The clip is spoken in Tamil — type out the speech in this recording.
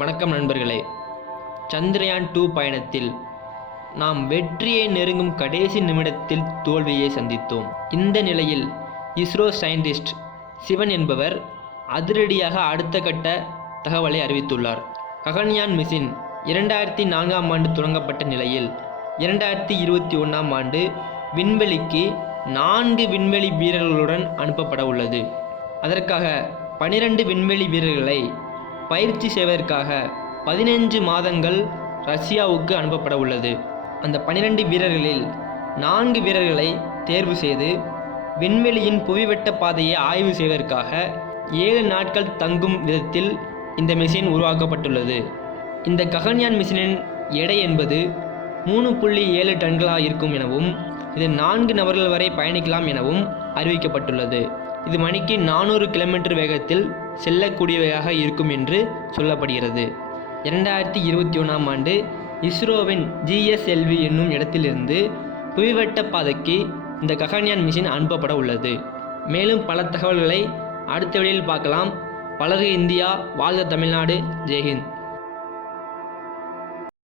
வணக்கம் நண்பர்களே. சந்திரயான் 2 பயணத்தில் நாம் வெற்றியை நெருங்கும் கடைசி நிமிடத்தில் தோல்வியை சந்தித்தோம். இந்த நிலையில் இஸ்ரோ சயின்டிஸ்ட் சிவன் என்பவர் அதிரடியாக அடுத்த கட்ட தகவலை அறிவித்துள்ளார். ககன்யான் மிஷின் 2004ஆம் ஆண்டு தொடங்கப்பட்ட நிலையில் 2021ஆம் ஆண்டு விண்வெளிக்கு 4 விண்வெளி வீரர்களுடன் அனுப்பப்பட உள்ளது. அதற்காக 12 விண்வெளி வீரர்களை பயிற்சி செய்வதற்காக 15 மாதங்கள் ரஷ்யாவுக்கு அனுப்பப்பட உள்ளது. அந்த 12 வீரர்களில் 4 வீரர்களை தேர்வு செய்து விண்வெளியின் புவிவட்ட பாதையை ஆய்வு செய்வதற்காக 7 நாட்கள் தங்கும் விதத்தில் இந்த மிஷின் உருவாக்கப்பட்டுள்ளது. இந்த ககன்யான் மிஷினின் எடை என்பது 3.7 டன்களாக இருக்கும் எனவும் இது 4 நபர்கள் வரை பயணிக்கலாம் எனவும் அறிவிக்கப்பட்டுள்ளது. இது மணிக்கு 400 கிலோமீட்டர் வேகத்தில் செல்லக்கூடியவையாக இருக்கும் என்று சொல்லப்படுகிறது. 2021ஆம் ஆண்டு இஸ்ரோவின் GSLV என்னும் இடத்திலிருந்து புவிவட்ட பாதைக்கு இந்த ககன்யான் மிஷின் அனுப்பப்பட உள்ளது. மேலும் பல தகவல்களை அடுத்த வீடியோவில் பார்க்கலாம். வளர்க இந்தியா, வாழ்க தமிழ்நாடு, ஜெய்ஹிந்த்.